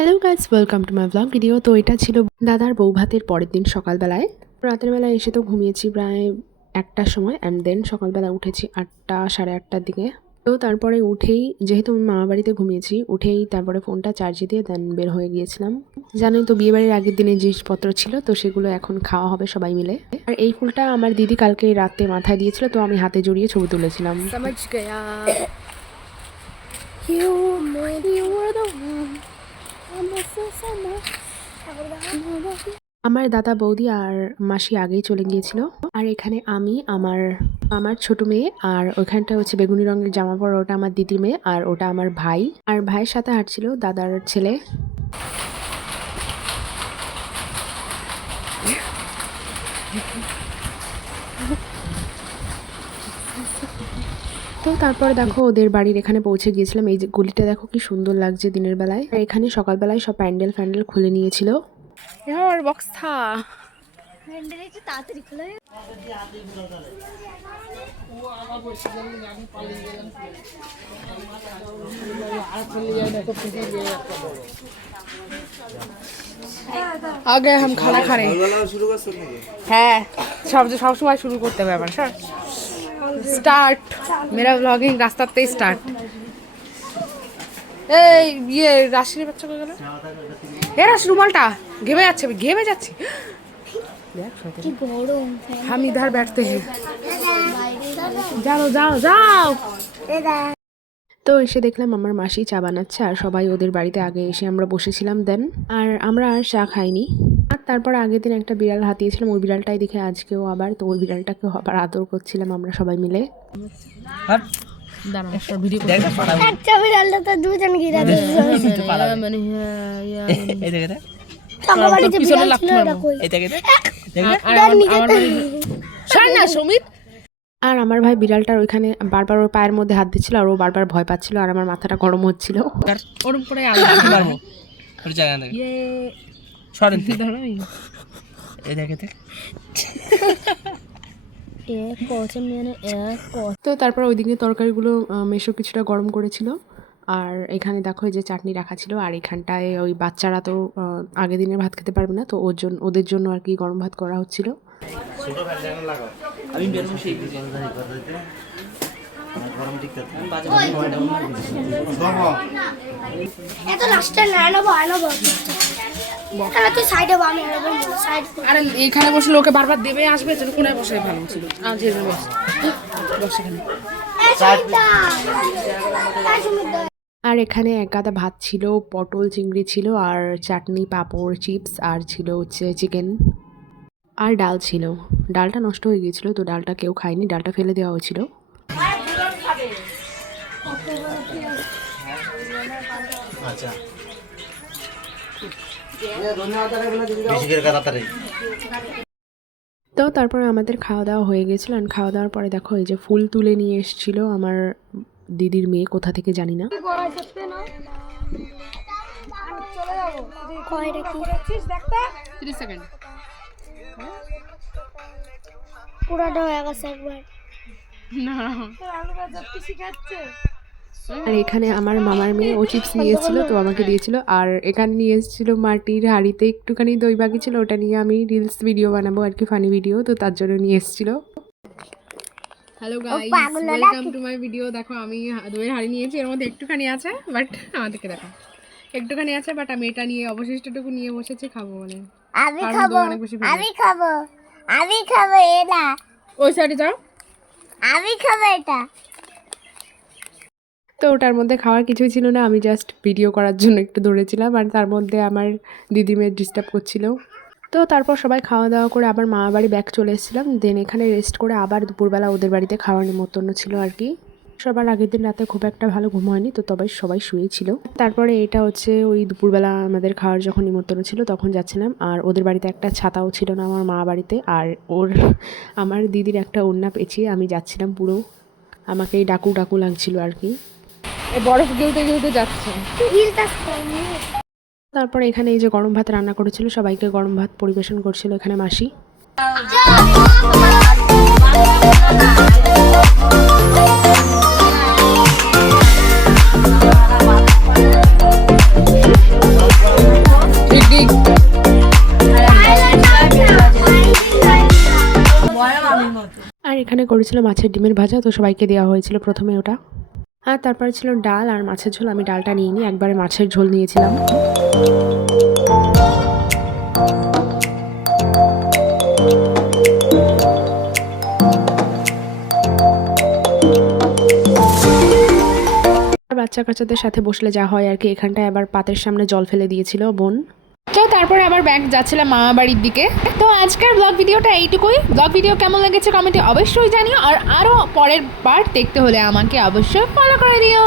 Hello guys, welcome to my blog video. তো এটা ছিল দাদার বউ ভাতের পরের দিন সকালবেলায়। রাতের বেলায় এসে তো ঘুমিয়েছি প্রায় 1টার সময়, অ্যান্ড দেন সকালবেলা উঠেছি 8টা সাড়ে 8টার দিকে। তো তারপরে উঠেই, যেহেতু আমি মামা বাড়িতে ঘুমিয়েছি, উঠেই তারপরে ফোনটা চার্জে দিয়ে দেন বের হয়ে গিয়েছিলাম। জানোই তো বিয়েবাড়ির আগের দিনে জিনিসপত্র ছিল, তো সেগুলো এখন খাওয়া হবে সবাই মিলে। আর এই ফুলটা আমার দিদি কালকে রাতে মাথায় দিয়েছিল, তো আমি হাতে জড়িয়ে ছবি তুলেছিলাম। আমার দাদা বৌদি আর মাসি আগেই চলে গিয়েছিল। আর এখানে আমি, আমার ছোট মেয়ে, আর ওইখানটা হচ্ছে বেগুনি রঙের জামা পরা, ওটা আমার দিদির মেয়ে, আর ওটা আমার ভাই। আর ভাইয়ের সাথে হাঁটছিল দাদার ছেলে। তো তারপরে দেখো ওদের বাড়ির এখানে পৌঁছে গিয়েছিলাম। এই যে গলিটা দেখো কি সুন্দর লাগছে দিনের বেলায়। আর এখানে সকালবেলায় সব প্যান্ডেল খুলে নিয়েছিল। আগে हम खाना खा रहे हैं। হ্যাঁ, সব সময় শুরু করতে হবে আবার। স্যার স্টার্ট मेरा व्लॉगिंग রাস্তাতেই স্টার্ট। এই ইয়ে রাশির বাচ্চা কই গেল? এ রাশি রুমালটা ঘেমে যাচ্ছে। কি গরম। हम इधर बैठते हैं। যাও। তো এসে দেখলাম আমার মাসি চা বানাচ্ছে, আর সবাই ওদের বাড়িতে আগে এসে আমরা বসেছিলাম দেন। আর আমরা আর চা খাইনি। আর তারপর আগের দিন একটা বিড়াল হাতিয়েছিলাম, ওই বিড়ালটাই দেখে আজকেও আবার, তো ওই বিড়ালটাকেও আবার আদর করছিলাম আমরা সবাই মিলে। আর আমার ভাই বিড়ালটার ওইখানে বারবার ওর পায়ের মধ্যে হাত দিচ্ছিল, আর ও বারবার ভয় পাচ্ছিল, আর আমার মাথাটা গরম হচ্ছিল। তো তারপর ওইদিকে তরকারিগুলো মেশো কিছুটা গরম করেছিল। আর এখানে দেখো এই যে চাটনি রাখা ছিল, আর এখানটায় ওই বাচ্চারা তো আগের দিনের ভাত খেতে পারবে না, তো ওদের জন্য আর কি গরম ভাত করা হচ্ছিল। আরে এখানে বসে লোকে বারবার দেবে আসবে, কোনায় বসে ভালো ছিল। আর এখানে এক গাদা ভাত ছিল, পটল চিংড়ি ছিল, আর চাটনি, পাঁপড়, চিপস, আর ছিল হচ্ছে চিকেন, আর ডাল ছিল। ডালটা নষ্ট হয়ে গিয়েছিল, তো ডালটা কেউ খায়নি, ডালটা ফেলে দেওয়া হয়েছিল। তো তারপরে আমাদের খাওয়া দাওয়া হয়ে গেছিল। আর খাওয়া দাওয়ার পরে দেখো এই যে ফুল তুলে নিয়ে এসেছিল আমার দিদির মেয়ে, কোথা থেকে জানি না। আর এখানে আমার মামার মেয়ে, ও চিপস নিয়ে এসেছিল, তো আমাকে দিয়েছিল। আর এখানে নিয়ে এসেছিল মাটির হাঁড়িতে একটুখানি দই বাকি ছিল, ওটা নিয়ে আমি রিলস ভিডিও বানাবো আর কি, ফানি ভিডিও, তো তার জন্য নিয়ে এসেছিল। Hello guys, welcome to my video. দেখো আমি দইয়ের হাঁড়ি নিয়েছি, এর মধ্যে একটুখানি আছে, বাট আমাদেরকে দেখো একটুখানি আছে, বাট আমি এটা নিয়ে অবশিষ্টটুকু নিয়ে বসেছি খাবো বলে। আমি খাবো এটা। ওই সাইডে যাও, আমি খাবো এটা। তো ওটার মধ্যে খাওয়ার কিছুই ছিল না, আমি জাস্ট ভিডিও করার জন্য একটু ধরেছিলাম, আর তার মধ্যে আমার দিদি মেয়ে ডিস্টার্ব করছিল। তো তারপর সবাই খাওয়া দাওয়া করে আবার মামা বাড়ি ব্যাক চলে এসেছিলাম। দেন এখানে রেস্ট করে আবার দুপুরবেলা ওদের বাড়িতে খাওয়ার নিমন্ত্রণ ছিল আর কি। সবার আগের দিন রাতে খুব একটা ভালো ঘুম হয়নি, তো তবে সবাই শুয়েছিল। তারপরে এটা হচ্ছে ওই দুপুরবেলা আমাদের খাওয়ার যখন নিমন্ত্রণ ছিল তখন যাচ্ছিলাম। আর ওদের বাড়িতে একটা ছাতাও ছিল না আমার মা বাড়িতে, আর আমার দিদির একটা ওড়না পেঁচিয়ে আমি যাচ্ছিলাম, পুরো আমাকেই ডাকু লাগছিল আর কি। বরফ গেলতে যাচ্ছে। তারপরে এখানে এই যে গরম ভাত রান্না করেছিল, সবাইকে গরম ভাত পরিবেশন করছিল এখানে মাসি। এখানে করেছিল মাছের ডিমের ভাজা, তো সবাইকে দেওয়া হয়েছিল প্রথমে ওটা। আর তারপরে ছিল ডাল আর মাছের ঝোল। আমি ডালটা নিইনি, একবারে মাছের ঝোল নিয়েছিলাম। বাচ্চা কাচ্চাদের সাথে বসলে যা হয় আর কি, এখানটায় আবার পাতের সামনে জল ফেলে দিয়েছিল বোন। তো তারপরে আবার ব্যাগ যাচ্ছিলাম মামা বাড়ির দিকে। তো আজকের ব্লগ ভিডিওটা এইটুকুই। ব্লগ ভিডিও কেমন লেগেছে কমেন্টে অবশ্যই জানিও, আর আরও পরের পার্ট দেখতে হলে আমাকে অবশ্যই ফলো করে দিও।